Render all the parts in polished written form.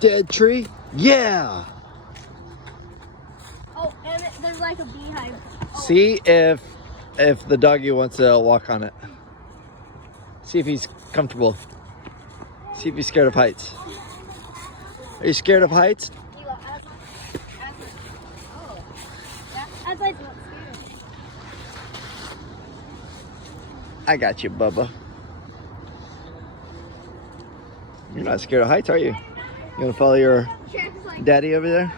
Dead tree? Yeah! Oh, and there's like a beehive. Oh. See if the doggy wants to walk on it. See if he's comfortable. See if he's scared of heights. Are you scared of heights? I got you, Bubba. You're not scared of heights, are you? You want to follow your daddy over there?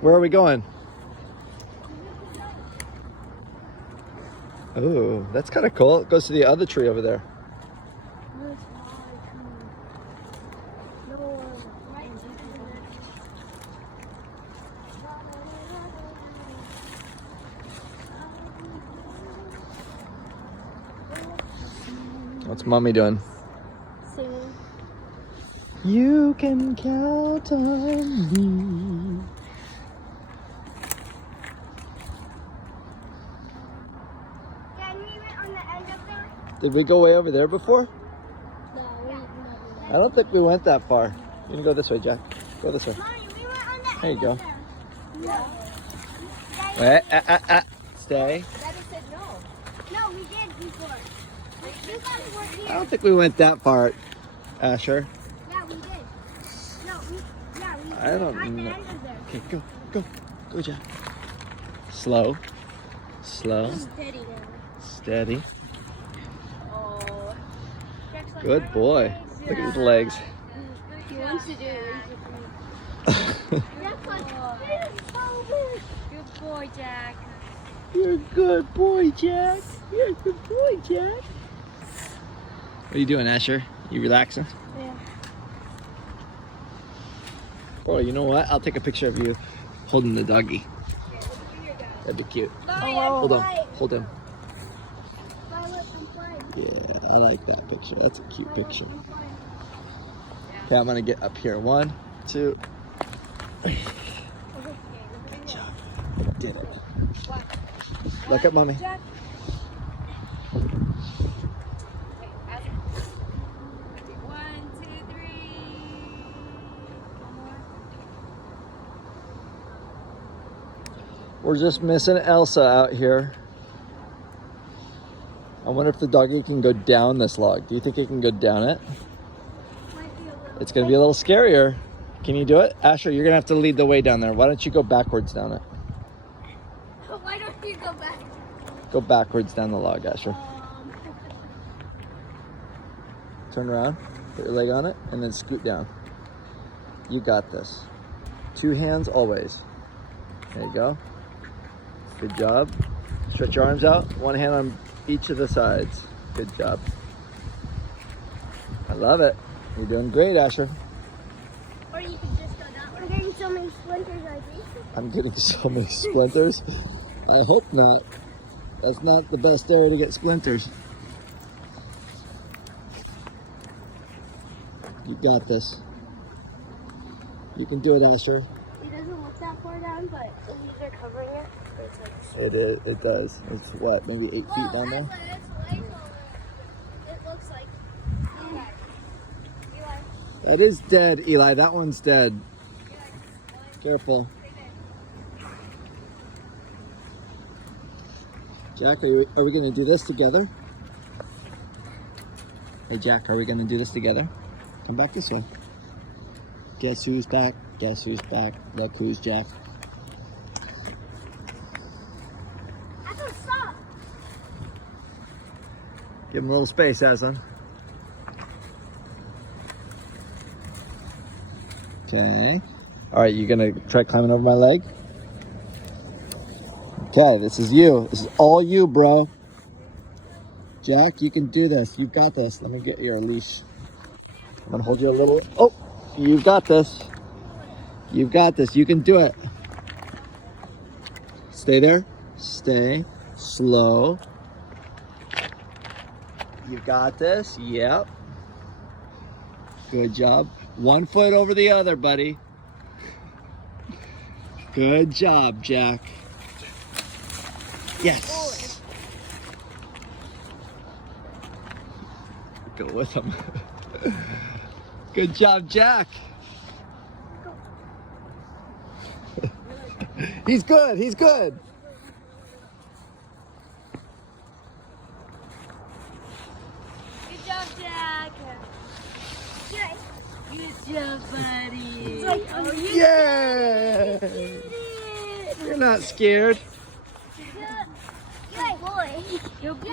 Where are we going? Oh, that's kind of cool. It goes to the other tree over there. What's mommy doing? Singing. You can count on me. Can we went on the edge up there? Did we go way over there before? No, we I don't think we went that far. You can go this way, Jack. Go this way. Mommy, we went on the There you go. No. Stay. Daddy said no. No, we did before. You guys weren't I here. don't think we went that far, Asher. Yeah, we did. No, we I don't at the know. end of there. Okay, go, Jack. Slow, Steady now. steady. Oh. Good boy. Look at his legs. He wants to do it. Good boy, Jack. You're a good boy, Jack. You're a good boy, Jack. What are you doing, Asher? You relaxing? Yeah. Boy, you know what? I'll take a picture of you holding the doggy. That'd be cute. Hold on. Hold him. Yeah, I like that picture. That's a cute picture. Okay, I'm gonna get up here. 1, 2. Good job. Did it. Look at mommy. We're just missing Elsa out here. I wonder if the doggy can go down this log. Do you think it can go down it? It's gonna be a little scarier. Can you do it? Asher, you're gonna have to lead the way down there. Why don't you go backwards down it? Why don't you go back? Go backwards down the log, Asher. Turn around, put your leg on it, and then scoot down. You got this. 2 hands always. There you go. Good job. Stretch your arms out. 1 hand on each of the sides. Good job. I love it. You're doing great, Asher. Or you can just go down. I'm getting so many splinters like these. I'm getting so many splinters. I hope not. That's not the best area to get splinters. You got this. You can do it, Asher. It doesn't look that far down, but the leaves are covering it. It's like It is. It does. It's what, maybe 8 feet down there? It looks like. Okay. Eli. It is dead, Eli. That one's dead. Careful. Jack, are we going to do this together? Hey, Jack, are we going to do this together? Come back this way. Guess who's back? Guess who's back? Look who's Jack. I don't stop. Give him a little space, Aslan. Okay. All right, you gonna try climbing over my leg? Okay, this is you. This is all you, bro. Jack, you can do this. You've got this. Let me get your leash. I'm gonna hold you a little. Oh, you've got this. You've got this. You can do it. Stay there. Stay. Slow. You got this. Yep. Good job. 1 foot over the other, buddy. Good job, Jack. Yes. Go with him. Good job, Jack. He's good. He's good. Good job, Jack. Yay. Good job, buddy. It's like, oh, you Yay! did it. You're not scared. Good boy.